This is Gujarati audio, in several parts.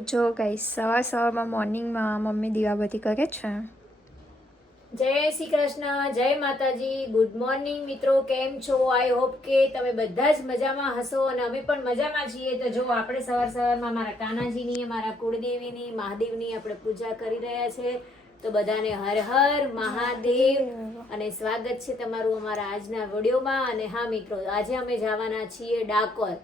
તો જો ગાઈસ સવારમાં મોર્નિંગમાં મમ્મી દીવાબત્તી કરે છે. જય શ્રી કૃષ્ણ, જય માતાજી, ગુડ મોર્નિંગ મિત્રો, કેમ છો? આઈ હોપ કે તમે બધા જ મજામાં હશો અને અમે પણ મજામાં છીએ. તો જો આપણે સવારમાં મારા કાનાજીની, મારા કુળદેવીની, મહાદેવની આપણે પૂજા કરી રહ્યા છે. તો બધાને હર હર મહાદેવ અને સ્વાગત છે તમારું અમારા આજના વિડીયોમાં. અને હા મિત્રો, આજે અમે જવાના છીએ ડાકોર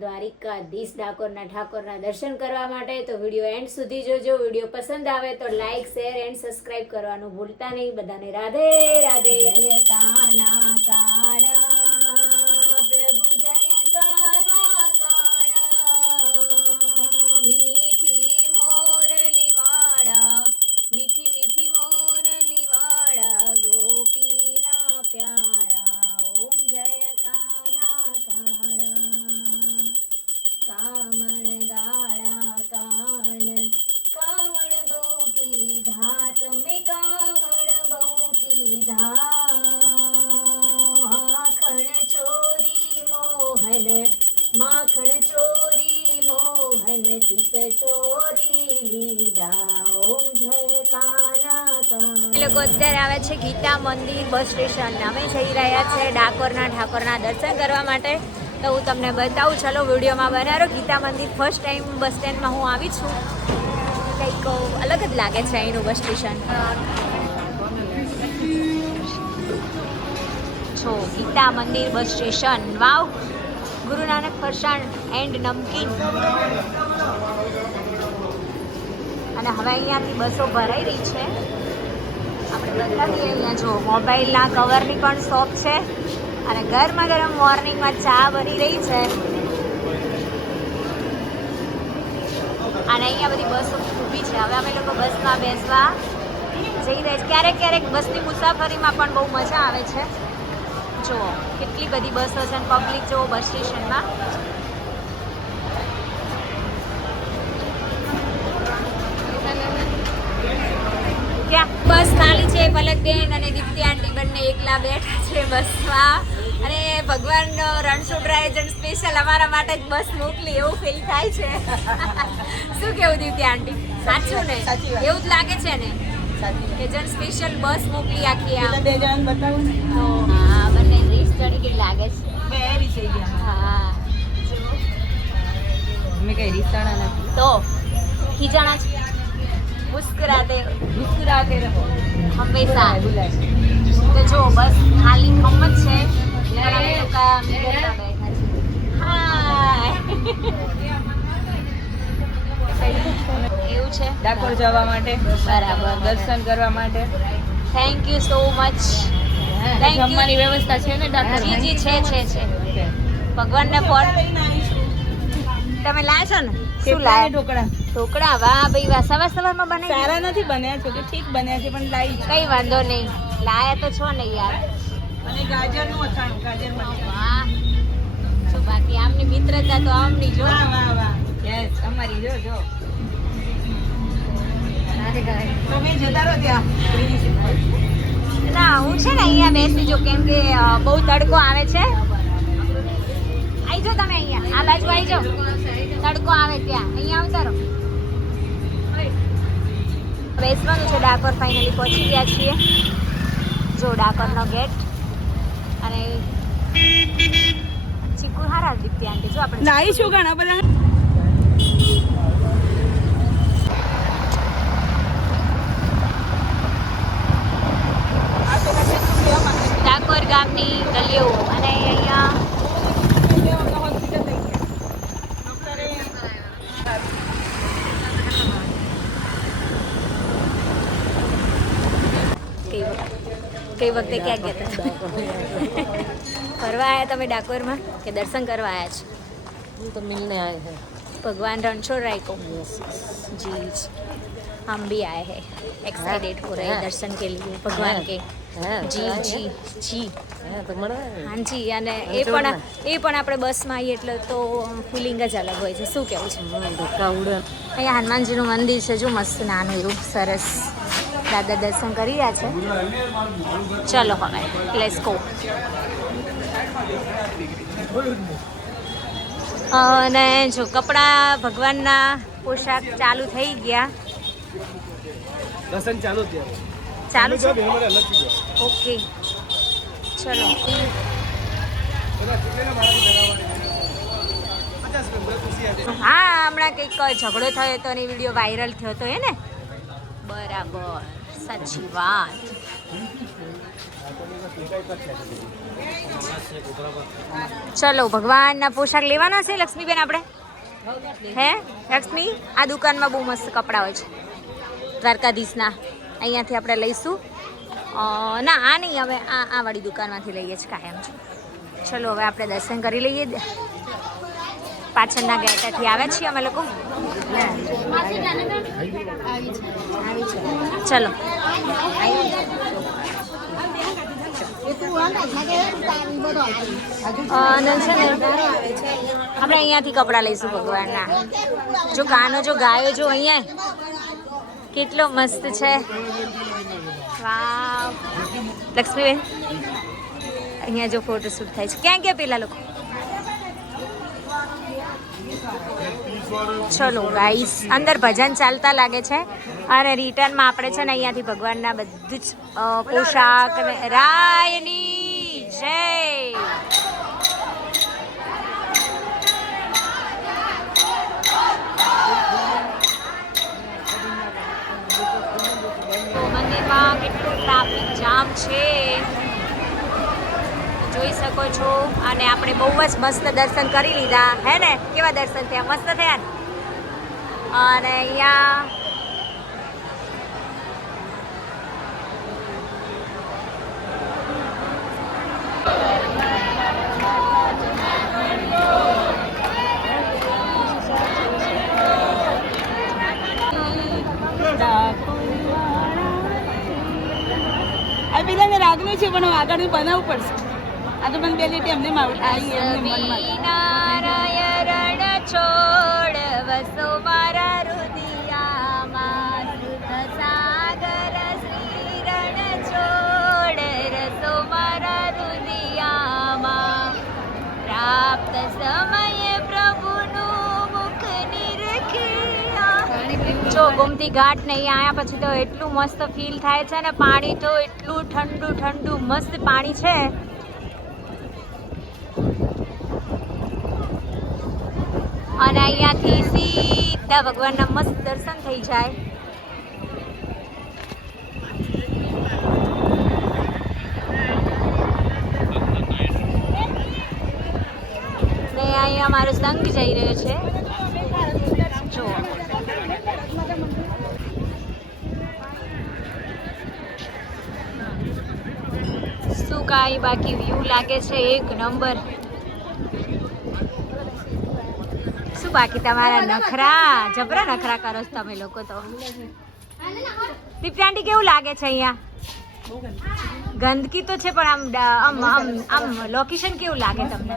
દ્વારિકાધીશ ડાકોરના ઠાકોરના દર્શન કરવા માટે. તો વિડીયો એન્ડ સુધી જોજો. વિડીયો પસંદ આવે તો લાઈક, શેર એન્ડ સબસ્ક્રાઇબ કરવાનું ભૂલતા નહીં. બધાને રાધે રાધે. જય કાના કાળા પ્રભુ, જય કાના કાળા, મીઠી મોરલી વાળા, મીઠી મીઠી મોરલી વાળા, ગોપીના પ્યારા, ઓમ જય કાના કાળા. કામણ ગાળા કાન, કામણ બહુ કીધા તમે, કામણ બહુ કીધા. માખણ ચોરી મોહન, માખણ ચોરી મોહન, તિત ચોરી લીધા. ઓમ જય કાના કાના. એ લોકો અત્યારે આવે છે ગીતા મંદિર બસ સ્ટેશન. અમે જઈ રહ્યા છે ડાકોરના ઠાકોરના દર્શન કરવા માટે. તો હું તમને બતાવું, ચલો વિડીયોમાં બનાવો. ગીતા મંદિર ફર્સ્ટ ટાઈમ બસ સ્ટેન્ડમાં હું આવી છું. કંઈક અલગ જ લાગે છે અહીંનું બસ સ્ટેશન. છો ગીતા મંદિર બસ સ્ટેશન. વાવ, ગુરુ નાનક ફરસાણ એન્ડ નમકીન. અને હવે અહીંયાથી બસો ભરાઈ રહી છે. આપણે બતાવીએ, અહીંયા જો મોબાઈલના કવરની પણ શોપ છે. અને ગરમા ગરમ મોર્નિંગમાં ચા બની રહી છે. અને અહીંયા બધી બસો ઊભી છે. હવે અમે લોકો બસમાં બેસવા જઈ રહ્યા છીએ. ક્યારેક ક્યારેક બસની મુસાફરીમાં પણ બહુ મજા આવે છે. જુઓ કેટલી બધી બસો છે અને પબ્લિક જુઓ બસ સ્ટેશનમાં. ક્યાં બસ ખાલી છે. પલકબેન અને દીપ્તિ આંટી બંને એકલા બેઠા છે બસમાં. અને ભગવાન રણછોડરાયજન સ્પેશિયલ અમારા માટે જ બસ મોકલી એવું ફીલ થાય છે. શું કેવું દીપ્તિ આંટી? સાચું ને? એવું જ લાગે છે ને કે જન સ્પેશિયલ બસ મોકલી આખી. આમ બે જણ બતાવું. હા, બંને રીસ ચડી કે લાગે છે. બે રીસ થઈ ગયા. હા, અમે કઈ રીસાણા નથી તો ખીજાણા છે. મુસ્કરાતે રહો હંમેશા. તો જો બસ ખાલી ખમ જ છે. અમે લોકો બેઠા છે. હાય, એવું છે ડાકોર જવા માટે, બરાબર, દર્શન કરવા માટે. Thank you so much. Thank you. જમવાની વ્યવસ્થા છે ને ડાકોર? જી જી છે. ભગવાનને ફોન તમે લાયા છો ને? શું લાયા? ઢોકળા. ઢોકળા? વાહ ભાઈ વાહ. સવારમાં બને? સારા નથી બન્યા છો કે ઠીક બન્યા છે પણ લાઈ છે. કઈ વાંધો નહીં, લાયા તો છો ને યાર. અને ગાજરનું અથાણું, ગાજર મટકી. વાહ, જો બાકી આમની મિત્રતા તો આમની જો. વાહ. યસ, અમારી જો. તમે જતા રહો ત્યાં. ના, હું છે ને અહીંયા બેસી જો, કેમ કે બહુ તડકો આવે છે. આવી જાઓ તમે અહીંયા, આ બાજુ આવી જાઓ. તડકો આવે ત્યાં, અહીંયા આવતા રહો. બેસવાનું છે ડાકોર. ફાઇનલી પહોંચી ગયા છીએ. જો ડાકોરનો ગેટ. અને ચીકુ હારા દીપ્તિ આંટી જો આપણે લાવીશું ઘણા બધા. ડાકોર ગામની ગલીઓ. અને અહીંયા કઈ વખતે ક્યાં ગયા હતા? ફરવા આવ્યા તમે ડાકોરમાં કે દર્શન કરવા આવ્યા છો? हम तो मिलने आए हैं. भगवान रणछोड़राय को जी हम भी आए हैं. एक्साइटेड हो रहे हैं दर्शन के लिए भगवान के. જી તો મળે. હા જી. અને એ પણ આપણે બસમાં આવીએ એટલે તો ફિલિંગ જ અલગ હોય છે. શું કેવું છે? ધક્કા ઉડે. અહીંયા હનુમાનજીનું મંદિર છે જો, મસ્ત નાનું એવું સરસ. દાદા દર્શન કરી રહ્યા છે. ચલો હવે લેટ્સ ગો. અને જો કપડાં ભગવાનના પોશાક ચાલુ થઈ ગયા. દર્શન ચાલુ છે. ચાલુ છે. બેન મને અલગ થી ઓકે ચલો. હા હમણાં કંઈક ઝઘડો થયો હતો અને વિડીયો વાયરલ થયો હતો એ ને. બરાબર સાચી વાત. ચલો ભગવાનના પોશાક લેવાના છે લક્ષ્મીબેન આપણે. હે લક્ષ્મી આ દુકાનમાં બહુ મસ્ત કપડાં હોય છે દ્વારકાધીશના. અહીંયાથી આપણે લઈશું. ના આ નહીં, હવે આ વાળી દુકાનમાંથી લઈએ છીએ કાયમ છે. ચલો હવે આપણે દર્શન કરી લઈએ. પાછળના ગેટેથી આવ્યા છીએ અમે લોકો. ચલો આપણે અહીંયાથી કપડાં લઈશું ભગવાનના. જો કાનો જો ગાયો જો અહીંયા કેટલો મસ્ત છે. વાવ લક્ષ્મીબેન અહીંયા જો ફોટોશૂટ થાય છે. ક્યાં ગયા પેલા લોકો? ચલો ગાઈસ અંદર ભજન ચાલતા લાગે છે અને રિટર્નમાં આપણે છે ને અહીંયાથી ભગવાનના બધું જ પોશાક ને રાયની જય. મંદિરમાં કેટલું ટ્રાફિક જામ છે જોઈ શકો છો. અને આપણે બહુ જ મસ્ત દર્શન કરી લીધા હે ને. કેવા દર્શન થયા? મસ્ત થયા ને. અને અહીંયા પેલા રાગનું છે પણ આગળનું બનાવવું પડશે. આ તો મને બે લીટી એમને નારાયણ છોડ વસો મારા રુદિયામાં સુધ સાગર શ્રી રણ છોડ રસો મારા રુદિયામાં પ્રાપ્ત સમય પ્રભુનું મુખ નિરખ્યા. જો ગોમતી ઘાટ ને અહીંયા આવ્યા પછી તો એટલું મસ્ત ફીલ થાય છે ને. પાણી તો એટલું ઠંડુ ઠંડુ મસ્ત પાણી છે. અને અહીંયાથી સીધા ભગવાનના મસ્ત દર્શન થઈ જાય. ને અહીંયા મારો સંઘ જઈ રહ્યો છે. જો શું કાંઈ બાકી વ્યૂ લાગે છે એક નંબર. શું બાકી તમારા નખરા જબરા નખરા કરો છો તમે લોકો તો. દીપ્યાંટી કેવું લાગે છે અહીંયા? ગંદકી તો છે પણ આમ આમ આમ લોકેશન કેવું લાગે તમને?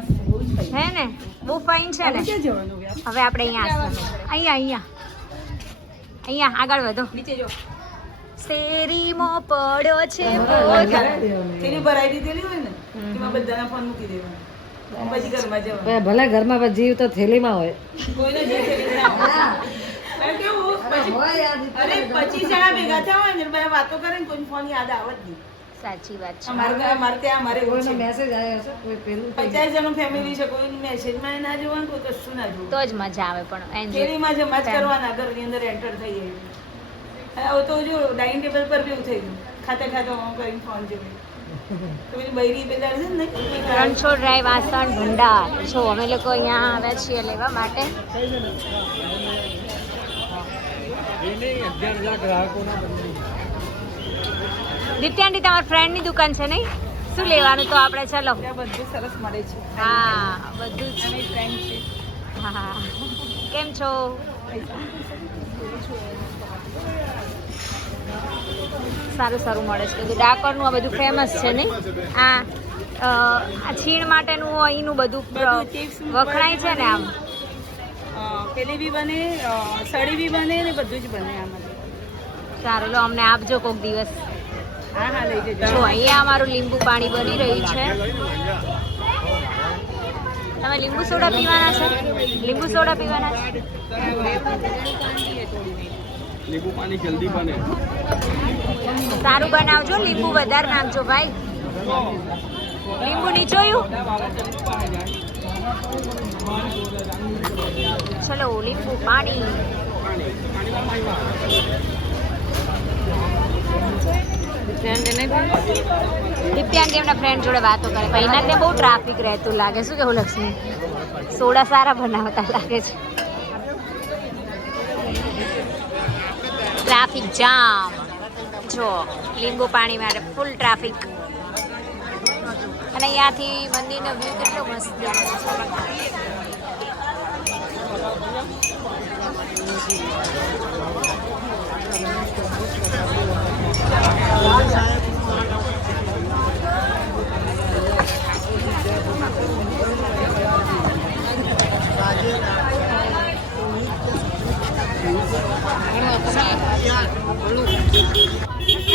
હે ને બહુ ફાઇન છે ને. હવે આપણે અહીંયા અહીંયા અહીંયા આગળ વધો. નીચે જો શેરીમાં પડ્યો છે. ભરાઈ દીધેલી હોય ને એમાં બધાના ફોન મૂકી દેવાના. પછી ઘરમાં જવાનું. ભલે ઘરમાં જીવ તો થેલીમાં હોય. કોઈને જે કેવું અરે 25 જણા ભેગા થયા હોય ને બધા વાતો કરે ને કોઈ ફોન યાદ આવત નહીં. સાચી વાત છે. અમારે ત્યાં અમારે કોઈનો મેસેજ આવ્યો છે કોઈ પેલું 50 જણનું ફેમિલી છે. કોઈ મેસેજમાં ના જોવાનું કોઈ કશું ના જોવાનું. તો જ મજા આવે પણ એન્જોય ફેરીમાં જમા જ કરવાના. ઘરની અંદર એન્ટર થઈ જાય. હવે તો જો ડાઇનિંગ ટેબલ પર બી એવું થઈ ગયું. ખાતે ખાતે હું કરીને ફોન જોઈ તો પેલી બૈરી પેલા છે ને રણછોડ રાય વાસણ ભંડાર. જો અમે લોકો અહીંયા આવ્યા છીએ લેવા માટે. દિત્યાંટી તમારા ફ્રેન્ડની દુકાન છે નહીં? શું લેવાનું તો આપણે? ચલો ત્યાં બધું સરસ મળે છે. હા બધું જ. અને ફ્રેન્ડ છે. હા કેમ છો? સારું સારું મળે છે બધું. ડાકોરનું આ બધું ફેમસ છે નહીં? આ છીણ માટેનું અહીંનું બધું વખણાય છે ને. આમ પેલી બી બને, સળી બી બને ને બધું જ બને આમાં. સારું લો અમને આપજો કોક દિવસ. હા હા લઈ જજો. જો અહીંયા અમારું લીંબુ પાણી બની રહ્યું છે. તમે લીંબુ સોડા પીવાના છે? લીંબુ સોડા પીવાના છે? લીંબુ પાણી જલ્દી બને. સારું બનાવજો, લીંબુ વધારે નાખજો ભાઈ. લીંબુ નીચોયું. ચલો લીંબુ પાણી. દિપ્યાંગ એમના ફ્રેન્ડ જોડે વાતો કરે. ભાઈના ત્યાં બહુ ટ્રાફિક રહેતું લાગે. શું કેવું લક્ષ્મી? સોડા સારા બનાવતા લાગે છે. Traffic jam. જો લીંબુ પાણી માટે ફૂલ ટ્રાફિક. અને અહીંયાથી મંદિરનો વ્યૂ કેટલો મસ્ત દેખાય છે.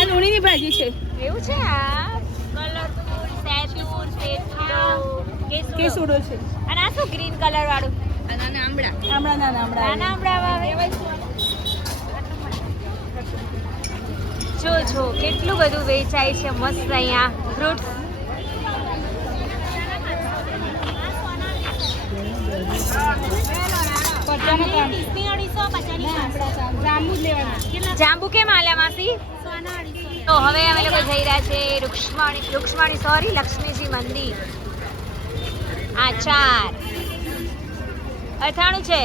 આ લોણીની ભાજી છે. એવું છે. આ કલરફુલ સેતુર કેસુડો છે. અને આ શું ગ્રીન કલર વાળું? આમળા નાના આમળા વાવે. જો કેટલું બધું વેચાય છે મસ્ત અહીંયા ફ્રૂટ્સ. જાંબુ કેમ આલ્યા માસી? તો હવે અમે લોકો જઈ રહ્યા છે લક્ષ્મીજી મંદિર. આચાર અથાણું છે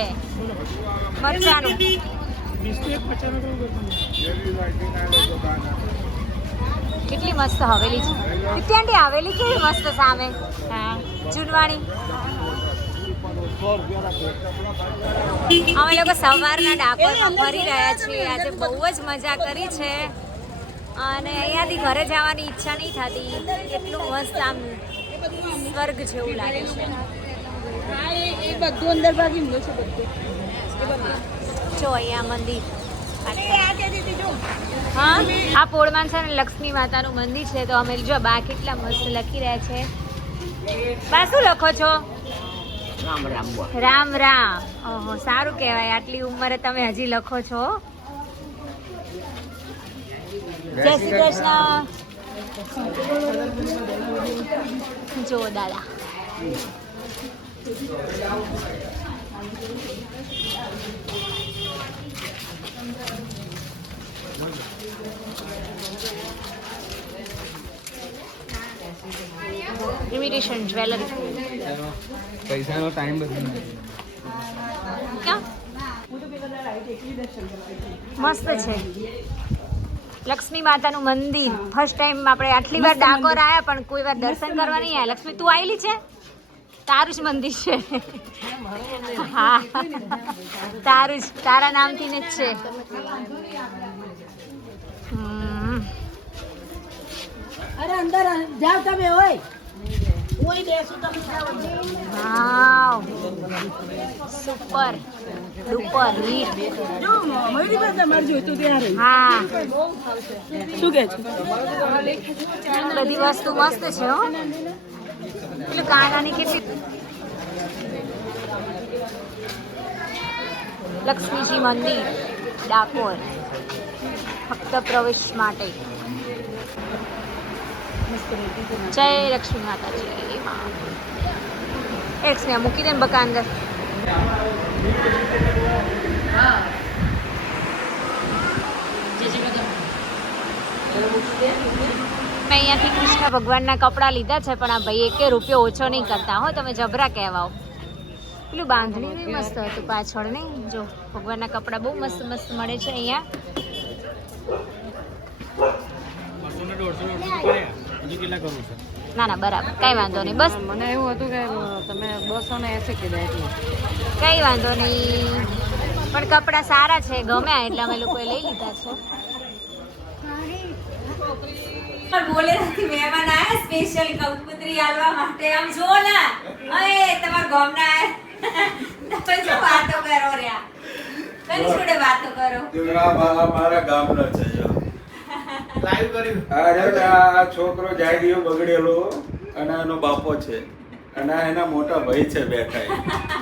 મરચાનું. કેટલી મસ્ત હવેલી છે. નિત્યાંટી હવેલી કેવી મસ્ત સામે. હા જૂનવાણી. અમે લોકો સવારના ડાકોરમાં ફરી રહ્યા છીએ. આજે બહુ જ મજા કરી છે અને અહીંયાથી ઘરે જવાની ઈચ્છા નહીં થતી. એટલું મસ્ત આમ સ્વર્ગ જેવું લાગે છે. એ બધું અંદર ભાગી છે બધું. જો અહીંયા મંદિર. હા આ પોળમાં છે ને લક્ષ્મી માતાનું મંદિર છે. તો અમે જો બા કેટલા મસ્ત લખી રહ્યા છે. બા શું લખો છો? રામ રામ. ઓહો સારું કહેવાય. આટલી ઉંમરે તમે હજી લખો છો. જય શ્રી કૃષ્ણ. જો દાદા ઇમિટેશન જ્વેલરી. પૈસાનો ટાઈમ બધી મસ્ત છે લક્ષ્મી માતાનું મંદિર. ફર્સ્ટ ટાઈમ આપણે આટલી વાર ડાકોર આવ્યા પણ કોઈ વાર દર્શન કરવા નહીં આવ્યા. લક્ષ્મી તું આવેલી છે? તારું જ મંદિર છે. હા તારું જ, તારા નામથી જ છે. અરે અંદર જાવ તમે. હોય કોઈ બેસું તમે. વાવ સુપર ડુપર હિટ. જો મળી પાસે તમારે જોઈતું ત્યારે. હા શું કહે છે? બધી વસ્તુ મસ્ત છે હો. પેલું કાનાની કેટલી. લક્ષ્મીજી મંદિર ડાકોર ફક્ત પ્રવેશ માટે. જય લક્ષ્મી માતાજી. એક સ્નેહ મૂકી દે ને બકા અંદર. મેં અહીંયાથી કૃષ્ણ ભગવાનના કપડાં લીધા છે પણ આ ભાઈ એકે રૂપિયો ઓછો નહીં કરતા હો. તમે જબરા કહેવાઓ. પેલું બાંધણી બી મસ્ત હતું પાછળ નહીં. જો ભગવાનના કપડાં બહુ મસ્ત મસ્ત મળે છે અહીંયા. ના ના બરાબર કઈ વાંધો નહીં. બસ મને એવું હતું કે તમે 280 કીધા એટલે કઈ વાંધો નહીં. પણ કપડાં સારા છે, ગમ્યા એટલે અમે લોકોએ લઈ લીધા છે. બોલે નથી મહેમાન આયા સ્પેશિયલ કંકોત્રી આલવા માટે. આમ જો ને અરે તમાર ગામના આયા તમે શું વાતો કરો રહ્યા? કઈ જોડે વાતો કરો? મારા ગામનો છે જો લાઈવ કર્યું. અરે આ છોકરો જાય ગયો બગડેલો અને એનો બાપો છે. અને આ એના મોટા ભાઈ છે બેઠા એ.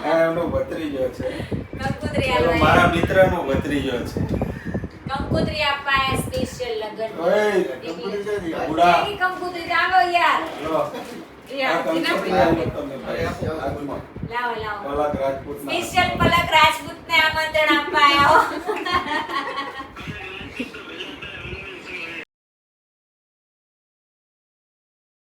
આ એમનો ભત્રીજો છે. કંકોત્રી પેલો આલવા મારા મિત્રનો ભત્રીજો છે. કંકોત્રી આપવા આયા સ્પેશિયલ લગન ઓય, કંકોત્રી છે ને, બુડા. કંકોત્રી ચાલો યાર લો. આ કંકોત્રી આલ્યો તમે ભાઈ. આગમાં. લાવો લાવો પલક રાજપૂતના. સ્પેશિયલ પલક રાજપૂતને આમંત્રણ આપવા આયા હો